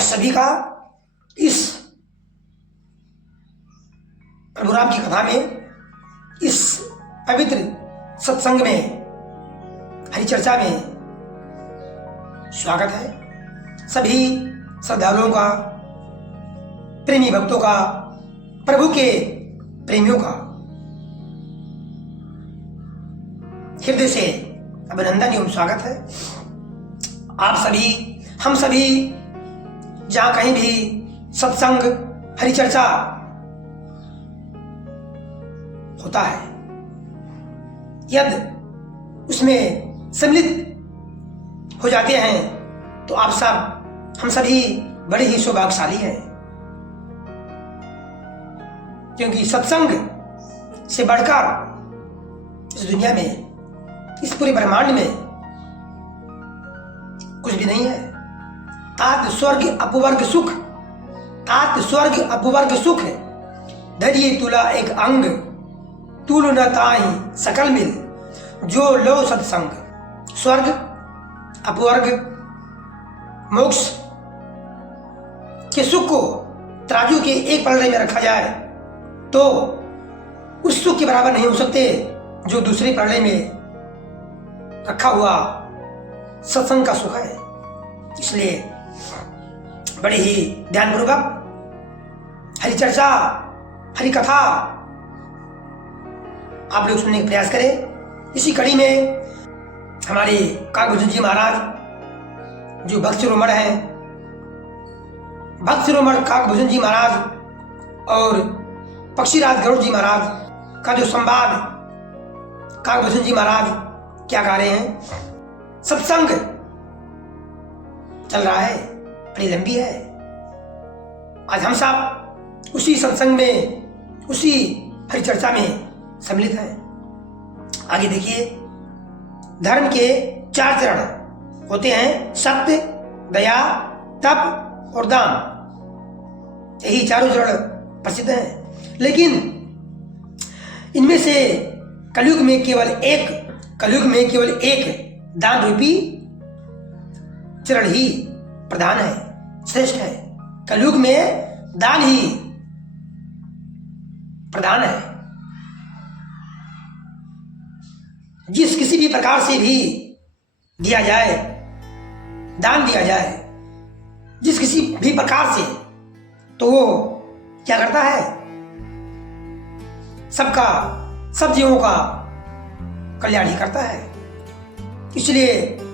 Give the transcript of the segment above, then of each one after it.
सभी का इस प्रभु राम की कथा में, इस पवित्र सत्संग में, हरि चर्चा में स्वागत है। सभी श्रद्धालुओं का, प्रेमी भक्तों का, प्रभु के प्रेमियों का हृदय से अभिनंदन एवं स्वागत है। आप सभी, हम सभी जहां कहीं भी सत्संग, हरि चर्चा होता है, यदि उसमें सम्मिलित हो जाते हैं तो आप सब, हम सभी बड़े ही सौभाग्यशाली हैं, क्योंकि सत्संग से बढ़कर इस दुनिया में, इस पूरे ब्रह्मांड में कुछ भी नहीं है। तात स्वर्ग अपवर्ग सुख, तात स्वर्ग अपवर्ग सुख, धरिए तुला एक अंग, तुल न ताहि सकल मिल, जो लो सत्संग। स्वर्ग, अपवर्ग, मोक्ष के सुख को तराजू के एक पलड़े में रखा जाए तो उस सुख के बराबर नहीं हो सकते जो दूसरे पलड़े में रखा हुआ सत्संग का सुख है। इसलिए बड़े ही ध्यानपूर्वक हरि चर्चा, हरि कथा आप लोग सुनने का प्रयास करें। इसी कड़ी में हमारे काकभूषण जी महाराज, जो भक्त शिरोमणि हैं, भक्त शिरोमणि काकभूषण जी महाराज और पक्षीराज गरुड़ जी महाराज का जो संवाद काकभूषण जी महाराज क्या गा रहे हैं। सत्संग चल रहा है, बड़ी लंबी है। आज हम सब उसी सत्संग में, उसी हरि चर्चा में सम्मिलित हैं। आगे देखिए, धर्म के 4 चरण होते हैं: सत्य, दया, तप और दान। यही चारों चरण प्रसिद्ध हैं, लेकिन इनमें से कलयुग में केवल एक दान रूपी चरण ही प्रधान है, श्रेष्ठ है। कलयुग में दान ही प्रधान है। जिस किसी भी प्रकार से भी दिया जाए, दान दिया जाए, जिस किसी भी प्रकार से, तो वो क्या करता है? सबका, सब जीवों का कल्याण ही करता है। इसलिए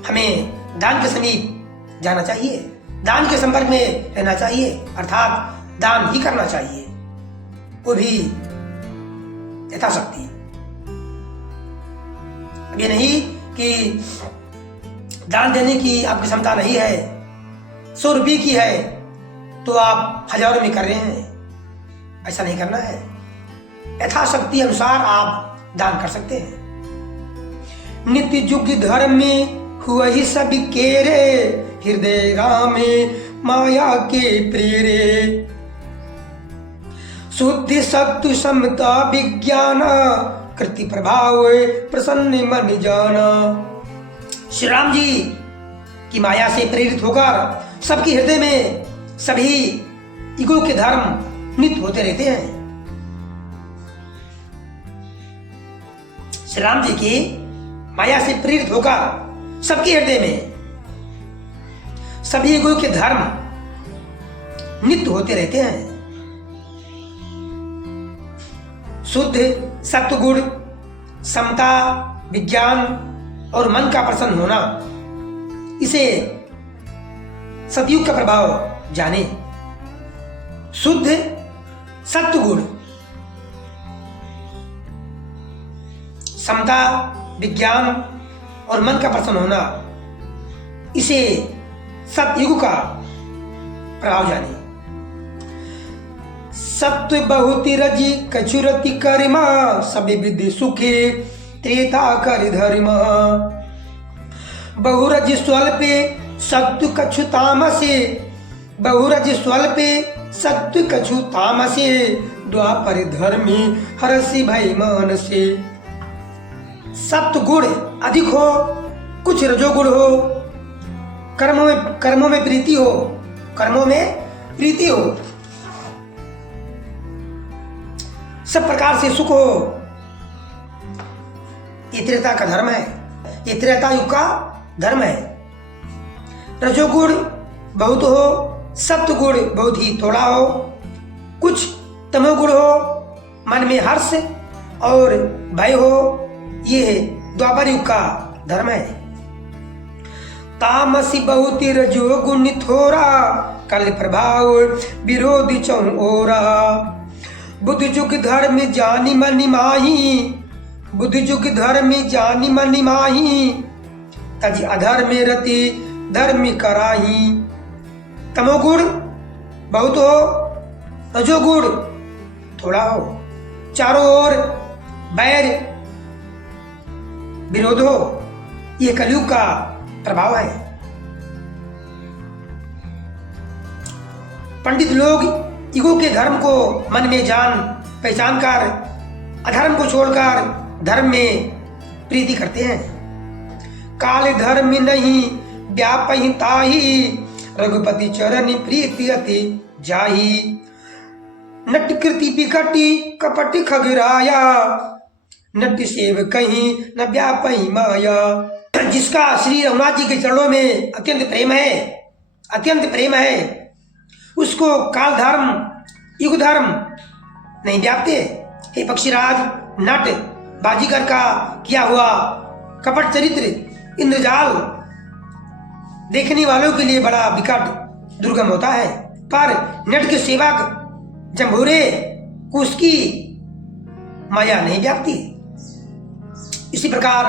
हमें दान के समीप जाना चाहिए, दान के संपर्क में रहना चाहिए, अर्थात दान ही करना चाहिए, वो भी यथाशक्ति। अब ये नहीं कि दान देने की आपकी क्षमता नहीं है, 100 रुपये की है तो आप हजारों में कर रहे हैं, ऐसा नहीं करना है। यथाशक्ति अनुसार आप दान कर सकते हैं। नित्य युग धर्म में हुआ ही सब केरे, हृदय राम माया के प्रेरे। शुद्धि सत्य समता विज्ञान, कृति प्रभाव प्रसन्न मन जाना। श्री राम जी की माया से प्रेरित होकर सबके हृदय में सभी ईगो के धर्म नित्य होते रहते हैं। श्री राम जी की माया से प्रेरित होकर सबके हृदय में सभी ईगो के धर्म नित्य होते रहते हैं। शुद्ध सत्वगुण, समता, विज्ञान और मन का प्रसन्न होना, इसे सतयुग का प्रभाव जाने। शुद्ध सत्वगुण, समता, विज्ञान और मन का प्रसन्न होना, इसे सतयुग का प्रभाव जाने। सत्व बहुत रजी कछुरति करिमा, सब विधि सुखे त्रेता कर धर्म। बहुरज स्वल्पे सत्व कछु तामसे, बहुरज स्वल्पे सत्व कछु तामसे, द्वापर धर्मी हरसि भय मान से। सत्व गुण अधिक हो, कुछ रजोगुण हो, कर्मों में प्रीति हो, कर्मों में प्रीति हो, सब प्रकार से सुख हो। ये त्रेता का धर्म है, ये त्रेता युग का धर्म है। रजोगुण बहुत हो, सत्वगुण बहुत ही थोड़ा हो, कुछ तमोगुण हो, मन में हर्ष और भय हो, ये द्वापर युग का धर्म है। तामसी बहुत रजोगुण थोड़ा, कल प्रभाव विरोधी चौरा। बुद्ध युग धर्म जानी मनि माही, बुद्ध युग धर्म जानी मनि माही। तज अधर्म रति धर्म कराही। तमोगुण बहुत हो, रजोगुण थोड़ा हो, चारों ओर बैर विरोध हो, यह कलयुग का प्रभाव है। पंडित लोग ईगो के धर्म को मन में जान पहचान कर अधर्म को छोड़कर धर्म में प्रीति करते हैं। काल धर्म नहीं व्यापहि ताही, रघुपति चरण प्रीति अति जाही। नटकृति बिकटी कपट खगराया, नट सेव कहीं न व्यापहि माया। जिसका श्री रघुनाथ जी के चरणों में अत्यंत प्रेम है, अत्यंत प्रेम है, उसको काल धर्म युग धर्म नहीं व्यापते। हे पक्षीराज, नट बाजीगर का किया हुआ कपट चरित्र इंद्रजाल देखने वालों के लिए बड़ा विकट दुर्गम होता है, पर नट के सेवक जम्भूरे को उसकी माया नहीं व्यापती। इसी प्रकार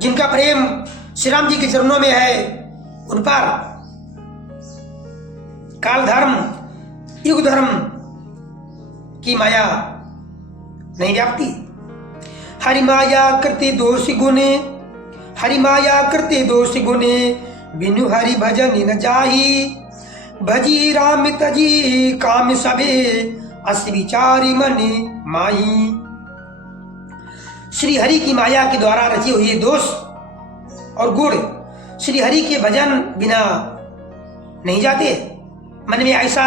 जिनका प्रेम श्री राम जी के चरणों में है, उन पर काल धर्म युग धर्म की माया नहीं व्यापती। हरि माया करते दोष गुने, हरि माया करते दोष गुने, बिनु हरि भजन न जाही। भजी राम तजी काम सबे, अस विचारी मन माही। श्री हरि की माया के द्वारा रची हुई दोष और गुण श्री हरि के भजन बिना नहीं जाते। मन में ऐसा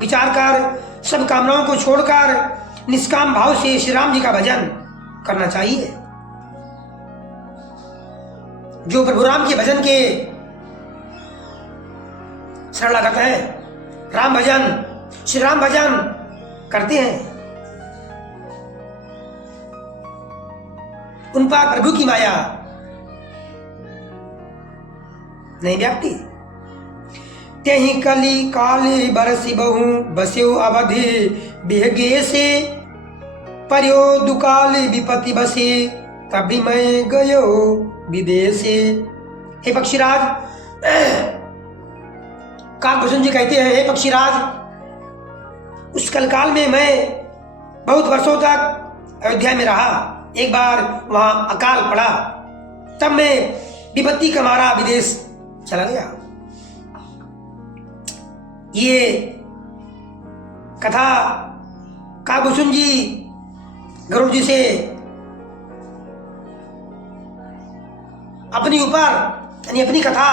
विचार कर सब कामनाओं को छोड़कर निष्काम भाव से श्री राम जी का भजन करना चाहिए। जो प्रभु राम के भजन के शरण लगाते हैं, राम भजन श्री राम भजन करते हैं, उन पर प्रभु की माया नहीं व्यापती। त्यही कली काले बरसी बहु, बस्यो अवधि बिहगे से, पर्यो दुकाले विपति बसे, तभी मैं गयो विदेशे। हे पक्षीराज, काकभूषण जी कहते हैं, हे पक्षीराज, उस कलकाल में मैं बहुत वर्षों तक अयोध्या में रहा। एक बार वहां अकाल पड़ा, तब मैं विपत्ति का मारा विदेश चला गया। ये कथा काकभूषण जी गरुड़ जी से अपनी ऊपर यानी अपनी कथा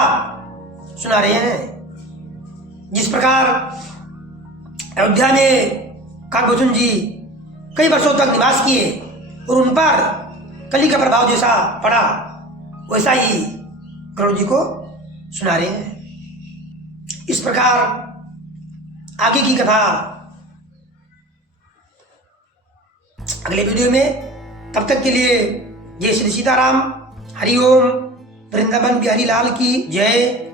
सुना रहे हैं। जिस प्रकार अयोध्या में काकभूषण जी कई वर्षों तक निवास किए और उन पर कली का प्रभाव जैसा पड़ा, वैसा ही गरुड़ जी को सुना रहे हैं। इस प्रकार आगे की कथा अगले वीडियो में। तब तक के लिए जय श्री सीताराम, हरिओम, वृंदावन बिहारी लाल की जय।